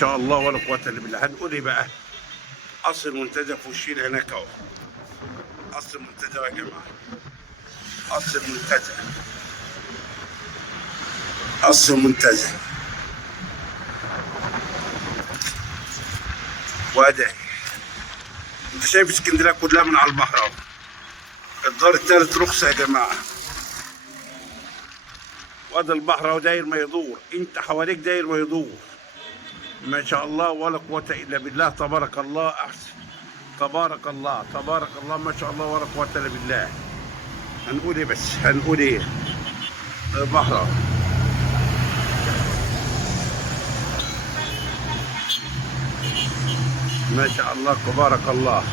شاء الله ولا قوة الا بالله. هنقول ايه بقى؟ قصر المنتزه في وشينا هناك اهو. قصر المنتزه يا جماعة، قصر المنتزه، قصر المنتزه. وادي انت شايف اسكندريه كلها من على البحر اهو. الدار الثالث رخصه يا جماعه. وادي البحر اهو داير ما يدور، انت حواليك داير ما يدور. ما شاء الله ولا قوه الا بالله. تبارك الله. احسن. تبارك الله تبارك الله، ما شاء الله ولا قوه الا بالله. هنقول ايه بس؟ هنقول ايه؟ البحر اهو. ما شاء الله تبارك الله.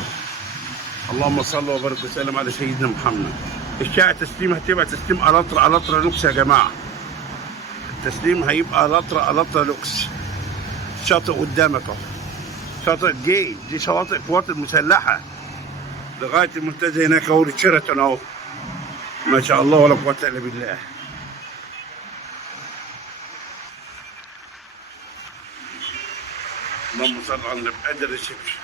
اللهم صل وبارك وسلم على سيدنا محمد. الشارع تسليم هتبقى تسليم الاترا لوكس يا جماعه. التسليم هيبقى الاترا لوكس. شاطئ قدامك اهو، شاطئ دي شواطئ القوات المسلحه لغايه المنتزه هناك اهو، لشيراتون اهو. ما شاء الله ولا قوه الا بالله. اللهم صل على النبي. ادي الريسبشن.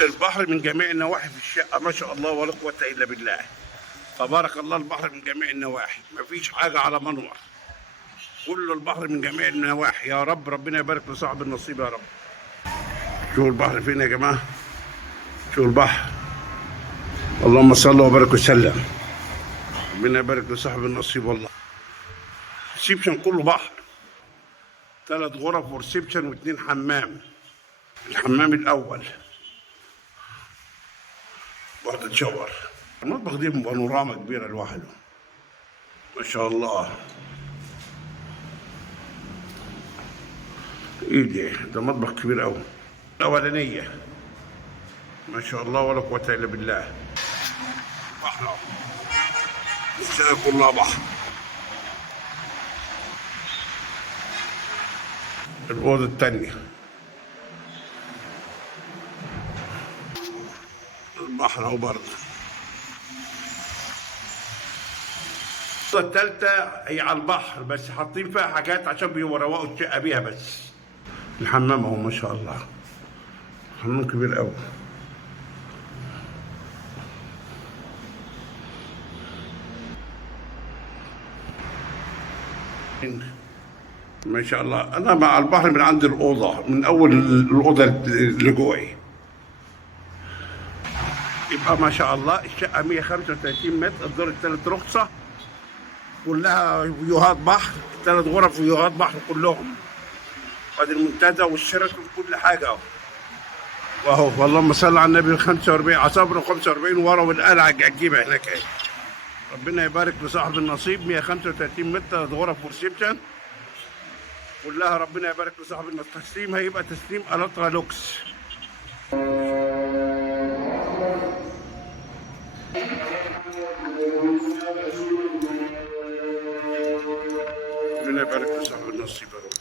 البحر من جميع النواحي في الشقه، ما شاء الله ولا قوه الا بالله. تبارك الله. البحر من جميع النواحي، مفيش حاجه على منور، كل البحر من جميع النواحي. يا رب ربنا يبارك لصاحب النصيب يا رب. شوفوا البحر فين يا جماعه، شوفوا البحر. اللهم صل وبارك وسلم. ربنا يبارك لصاحب النصيب والله. الريسبشن كله بحر، 3 غرف وريسبشن و2 حمام. الحمام الاول واخد شاور. المطبخ دي بانوراما كبيره لوحده، ما شاء الله. ايه ده مطبخ كبير قوي. الاولانيه ما شاء الله ولا قوه الا بالله. بحر، الشارع كلها بحر. الاوضه الثانيه البحر اهو برضه. الأوضة التالتة هي على البحر، بس حاطين فيها حاجات عشان بيروقوا الشقة بيها بس. الحمام اهو ما شاء الله، حمام كبير قوي. ما شاء الله. أنا مع البحر من عند الأوضة، من أول الأوضة اللي جوه. يبقى ما شاء الله الشقة 135 متر، الدور الثالث رخصة، كلها فيوهات بحر، 3 غرف فيوهات بحر كلهم. وادي المنتزه والشيراتون كل حاجه اهو. واهو اللهم صل على النبي. 45 عصابره و45 ورا، والقلعه الجيبه هناك اهي. ربنا يبارك لصاحب النصيب. 135 متر، 3 غرف وريسبشن كلها. ربنا يبارك لصاحب النصيب. التسليم هيبقى تسليم الاترا لوكس. ربنا يبارك لصاحب النصيب يا رب.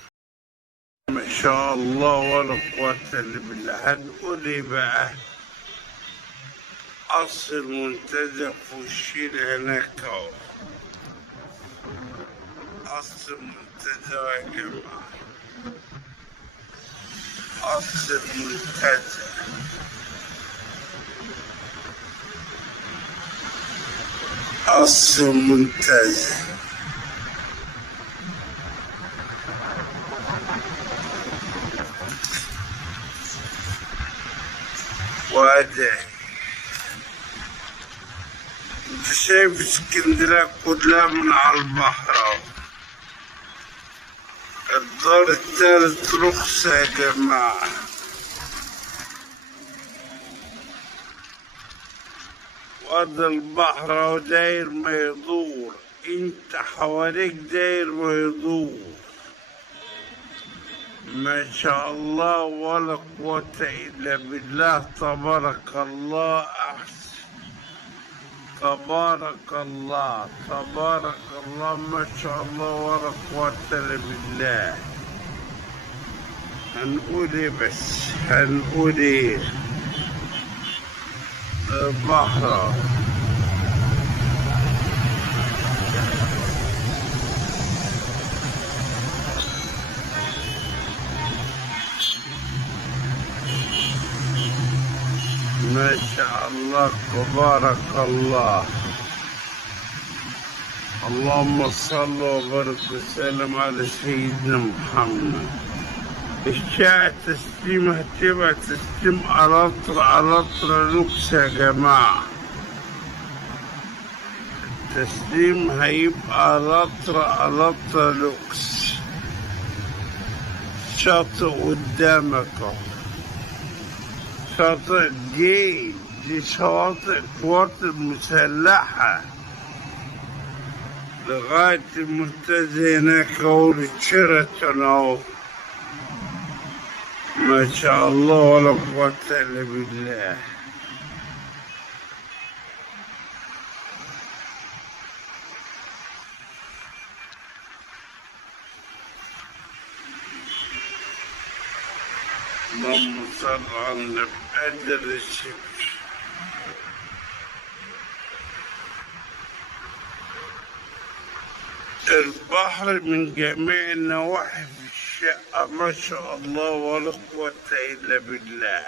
ما شاء الله ولا قوة الا بالله. هنقول ايه بقى؟ قصر المنتزه في وشينا هناك اهو. قصر المنتزه يا جماعة، قصر المنتزه. قصر المنتزه. وادي انت شايف اسكندريه كلها من على البحر اهو. الدار الثالث رخصه يا جماعه. وادي البحر اهو داير ما يدور، انت حواليك داير ما يدور. ما شاء الله ولا قوة إلا بالله. تبارك الله. أحسن. تبارك الله تبارك الله، ما شاء الله ولا قوة إلا بالله. هنقول إيه بس؟ هنقول إيه؟ البحر ما شاء الله تبارك الله. اللهم صل وبارك وسلم على سيدنا محمد. الشاعر تسليم هتبقى تسليم ألطرة لوكس يا جماعة. التسليم هيبقى ألطرة لوكس. شاطئ قدامك اهو. شاطئ دي شواطئ القوات المسلحة لغاية المنتزه هناك اهو لشيراتون اهو. ما شاء الله ولا قوة إلا بالله. اللهم صل على النبي. قدر الشمس. البحر من جميع النواحي في الشقة ما شاء الله ولا قوة إلا بالله.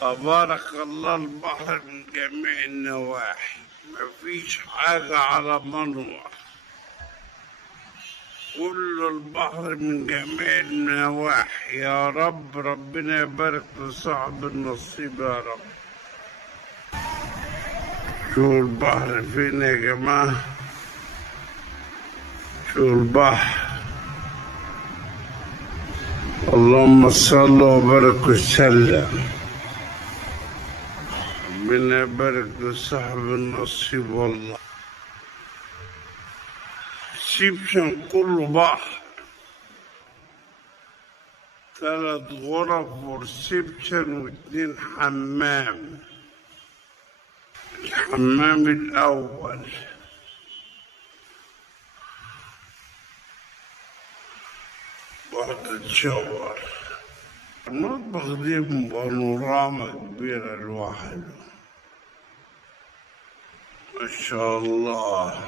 تبارك الله. البحر من جميع النواحي مفيش حاجة على منور. كل البحر من جميع النواحي يا رب. ربنا يبارك لصاحب النصيب يا رب. شو البحر فين يا جماعة؟ شو البحر. اللهم صل وبارك وسلم. ربنا يبارك لصاحب النصيب والله. سيبشن كله بحر. 3 غرف وريسبشن و2 حمام. الحمام الأول واخد شاور. المطبخ دي بانوراما كبيرة لوحده ما شاء الله.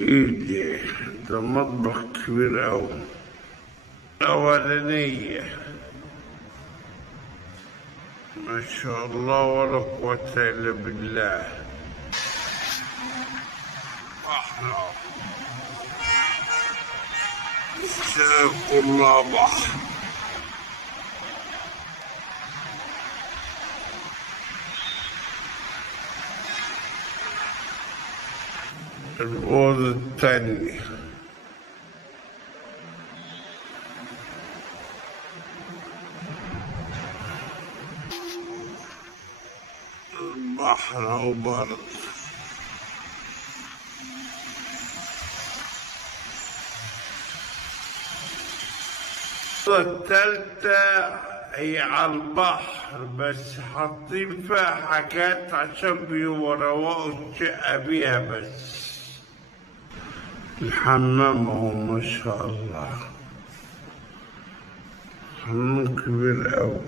ايدي ده مطبخ كبير اوي. الأولانية ما شاء الله ولا قوة إلا بالله. بحر كلها بحر. الأوضة التانية البحر أو برد. الأوضة التالتة هي على البحر بس حاطين فيها حاجات عشان بيروقوا الشقة بيها بس. الحمام اهو ما شاء الله. حمام كبير اوي.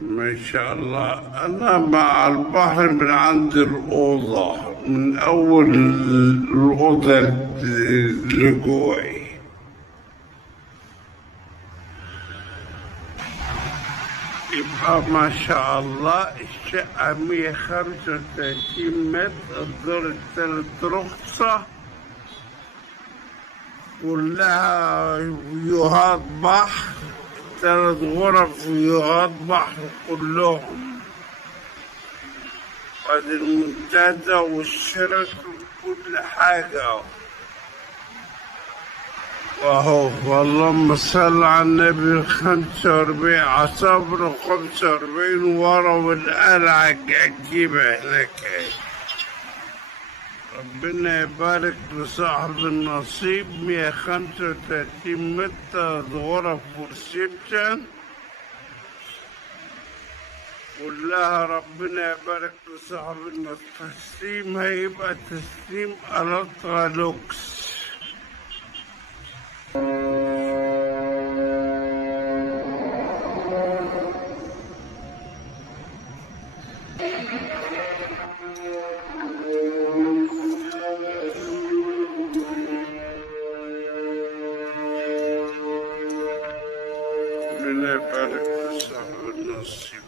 ما شاء الله. أنا مع البحر من عند الأوضة من أول الأوضة اللي جوي. يبقى ما شاء الله الشقة 135 متر. الدور التالت رخصة كلها فيوهات بحر. 3 غرف فيوهات بحر كلهم. وادي المنتزه والشيراتون وكل حاجة. وهو اللهم صل على النبي. 45 عصابر و45 ورا والقلعة الجيبة هناك. ربنا يبارك لصاحب النصيب. 135 متر. 3 غرف وريسبشن قول لها ربنا يبارك لصاحبنا، التسليم هيبقى تسليم الكترولوكس. ربنا يبارك لصاحب النصيب.